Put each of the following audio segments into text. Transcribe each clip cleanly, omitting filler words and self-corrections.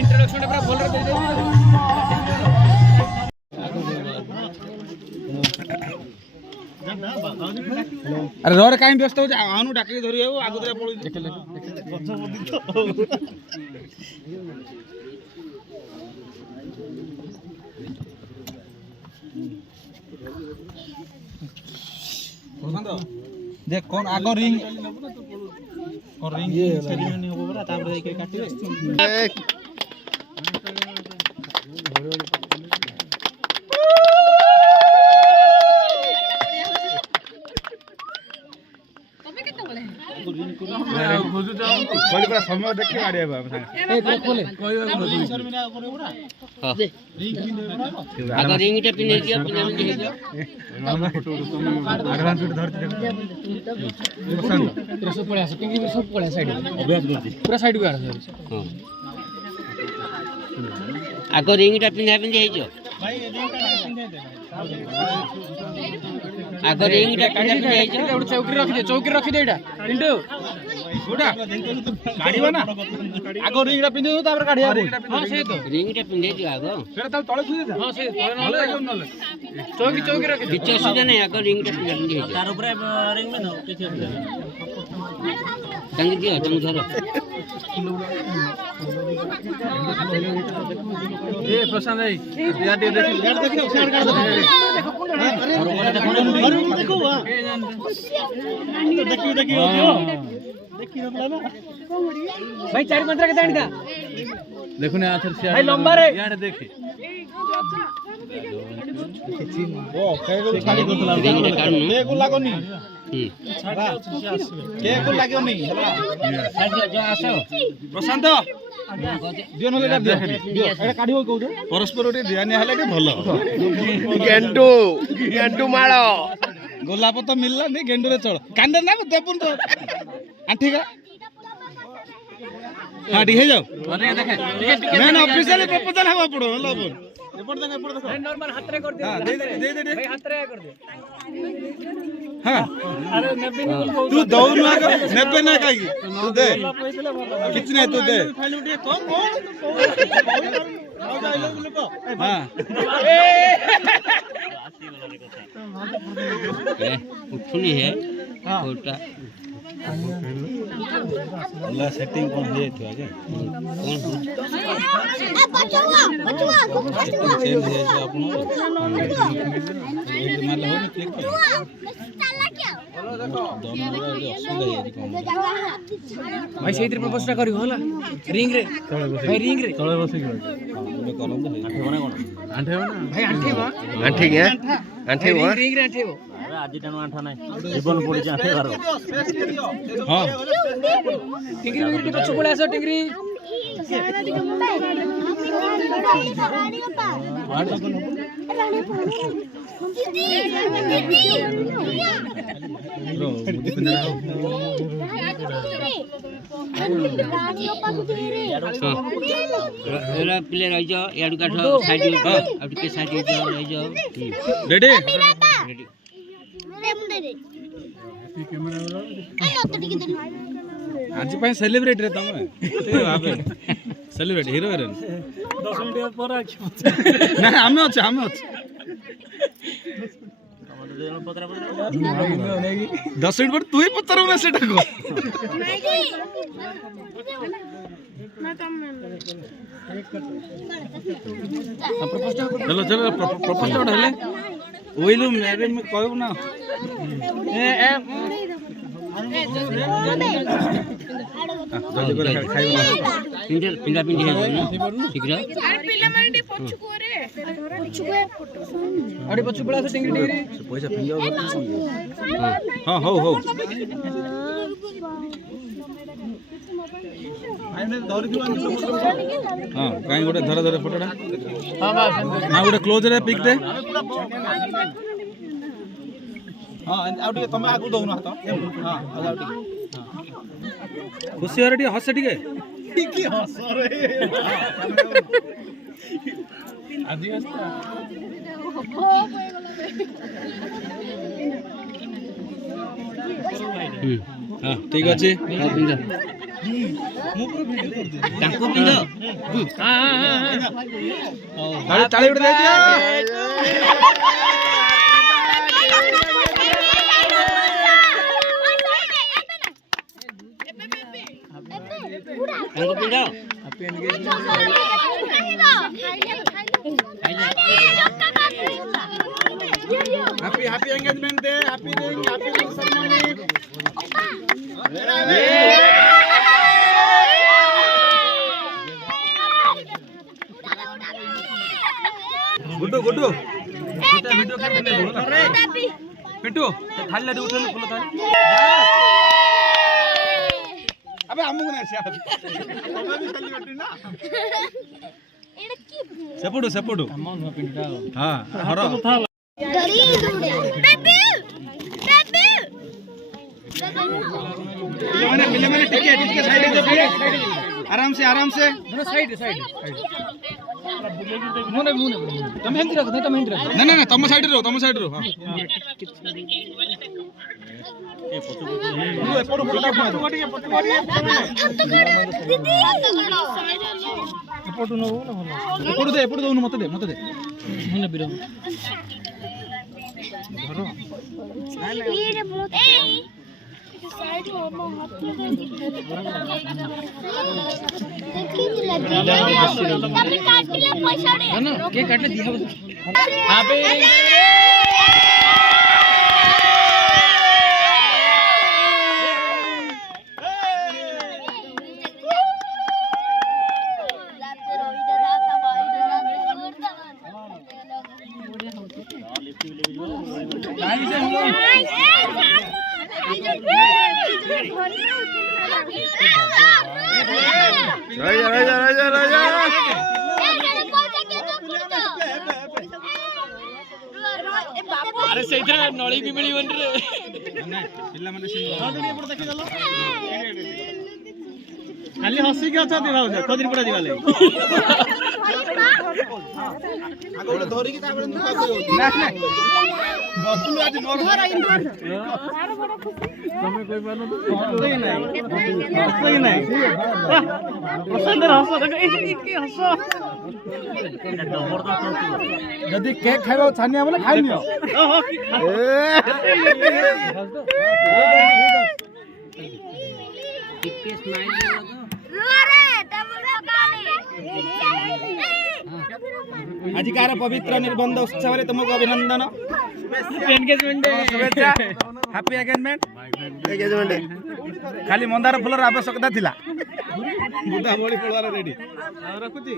introduction पूरा भल दे देबी अरे रे कहीं व्यस्त हो आनु डाक धरी आगु देख कौन आग रिंग ये सेरेमनी हो बरा तापर जाके काटिबे समय देखिए आग रिंग पिंधा पिंधि आग रिंग चौकी रखी चौकी रखी दे पिंटू काढ़ीबा ना आग रिंग पिंधि तापर काढ़िया हां से तो रिंग पिंधे दियो आग सेटा तले तळे सुई दे हां से तळे नले चौकी चौकी रखी किछ असुविधा नहीं आग रिंग पिंधि तार ऊपर रिंग में न किछ तंग दियो तुम धरो ए प्रशांत भाई या दे देखो साइड काट दो देखो देखियो भाई 4 के दाणी दा देखो ना आथर से भाई लंबा रे यार देखे ओ खाली गोतला के को लागोनी के को लागोनी जो आसो प्रशांत दियो नले दियो एटा काढिबो कहू परस्पर रे दियानी हले के भलो गेंडू माळो गोलाप तो मिलला नहीं गेंडू रे चल कांदे ना देपुन तो आंठीगा हां डी हे जाओ मैं ऑफिशियली प्रपोजल हवा पड़ो लो बोल एपड़ देखो नॉर्मल हाथ रे कर दे हां दे भाई हाथ रे कर दे हां अरे नेबे तू दौड़ ना नेबे ना काई तू दे किछ नहीं तू दे फाइल उठे तो कौन हां उठनी है छोटा ला सेटिंग कोन हे तो आगे बचुआ चेंज है अपन एक मारले हो क्लिक कर चला क्या देखो दोनों रे असुविधा है भाई सही तरह प्रपोज करी होला रिंग रे भाई रिंग रे तळे बसे गयो बे करम तो आठे बना कोन आठे बना भाई आठे बा आंठी के आंठी वो रिंग रे आठे वो आज टाइम आठा नहीं जीवन पड़ी आठे बारो हां टिंगरी टिंगरी पछ पळे आसो टिंगरी प्ले रह जाओ याडू काठ साइड हो अब के साइड जाओ रह जाओ रेडी रेडी आज पे सेलिब्रेट रे तमे ते भाबे सेलिब्रेट हीरो रे 10 मिनट पर ना हमें अच्छे 10 मिनट पर तू ही पत्थर में से को चलो चलो प्रपोज तो हले ओइलु मेरे में कहब ना ए जल्दी कर खाइबो पिंडा पिंडी है ना शीघ्र अरे पिला माने पछु को रे पछु को फोटो अरे पछु पड़ा से टिंगरी टिंगरी पैसा फिंगा हां हो हां काई गोटे धर फोटोटा हां बस ना गोटे क्लोज रे पिक दे हां आउट तमे आगु दउना हां आउ खुशी रे हस टिके की हस रे आदिवासी हां ठीक अछि ତାଙ୍କୁ ପିନ୍ଧ ताली उड़ दे दिया ତାଙ୍କୁ ପିନ୍ଧ happy engagement day happy ring ceremony Guddu Guddu video कर पिंटू थाली ले उठल फुल थाली अबे हमहु ना से अबे भी सेलिब्रिटी ना सेपडू सेपडू हां हरो बेबी मैंने टिके साइड दे आराम से साइड मुने तुम हेंद्र रख ना ना तुम साइड रो हां ए फोटो एपटू दउनु मते दे मुने बिरो धरो ये मत साइड हो मत देखी लगे तब काट लिया पैसा दे ना के काट दिया अबे अरे सही नली भी मिली बन रे पिल्ला माने खाली हसी के अच्छा भाउज खजरी पड़ा दिवाले आगो धरि के ताबे ना बसलु आज मोर घर तमे कोई बानो तो सही नहीं पसंद हस की हस जदी केक खाइबो छानिया बोले खाइ नियो ଟିକେ ସ୍ମାଇଲ आज कार पवित्र निर्बंध उत्सव रे तुमको अभिनंदन एंगेजमेंट शुभेच्छा हैप्पी एंगेजमेंट खाली मंदार फुलर आवश्यकता थिला बुदा बोली पळवार रेडी रखुची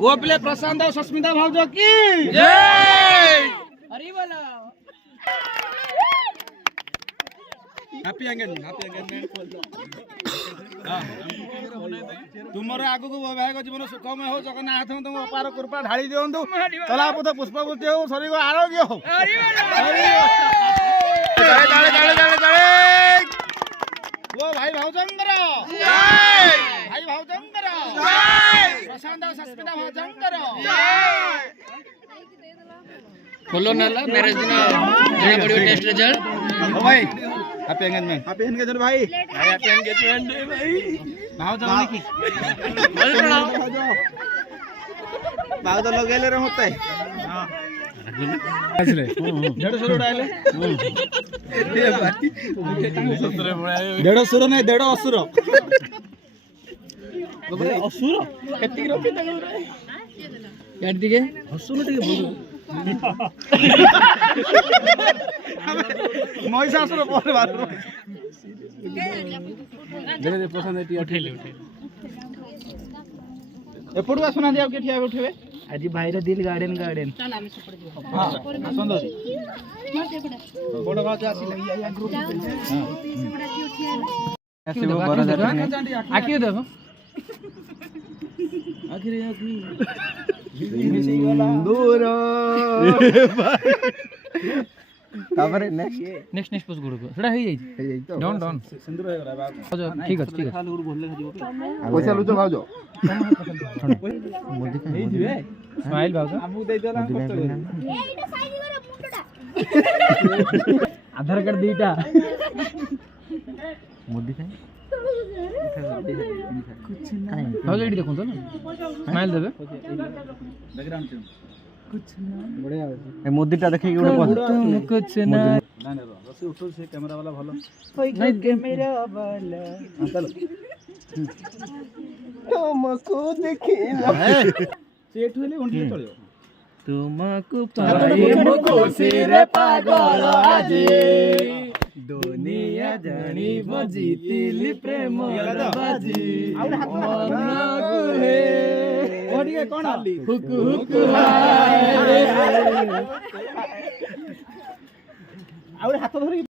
गो प्ले प्रशांत और सस्मिता भाउज की जय हरि बोलो हैप्पी एंगेजमेंट तुमर आगु को वैवाहिक जीवन सुखमय हो जगन्नाथ तुम अपार कृपा ढाली दियंतु तलापुत पुष्पवृष्टि हो शरीर आरोग्य हो वो भाई भाउजंकर भाई भाउजंकर प्रशांत सस्मिता भाउजंकर बोलो नाला मैरिज दिन जणा पड़ियो टेस्ट रिजल्ट ओ भाई हैप्पी एंगेजमेंट भाई हैप्पी एंगेजमेंट भाई भाउज जाने की भाउज लगेले रे होते हां आसले डेढ़ सुर डाले डेढ़ सुर नहीं डेढ़ असुर असुर केति रखी तक यार दिके हसुन टिके बोल महिषासुर पर बात दे पसंद है उठेले एपडू आसुना दे के ठिया उठेबे आज भाई रे दिल गार्डन चल आमी सपड़ जो हां सुंदर बड़ बात आसी लगी या ग्रुप हां ऐसे वो बड़ा आके देखो ତାପରେ ନେକ୍ସଟ ପୋଜ ଗୁଡକୁ ସେଟା ହେଇ ଯାଇଛି ଡନ୍ ଡନ୍ ସିନ୍ଦୁର ହେଇଗଲା ଠିକ ଅଛି ପଇସା ଲୁଚ ଭାଉଜ ସ୍ମାଇଲ ଭାଉଜ ଆମକୁ ଦେଇଦେଲା ଆଧାର କାର୍ଡ ଦିଟା ମୋଦି ଖାଇ ଭାଉଜ ଏଠି ଦେଖନ୍ତୁ ନା ସ୍ମାଇଲ ଦେବେ ए मोदी टा देखि गुडे कुछ ना रसी उठो से कैमरा वाला भलो नहीं कैमरा वाला चलो तुमको देखिला सेठ होले उंटी चलियो तुमको पाए मको सिरे पागल आजे दुनिया जानी बजीतिली प्रेम बाजी मन गुहे ओडिए कोन हुक हुक हाय आउरे हाथ धरि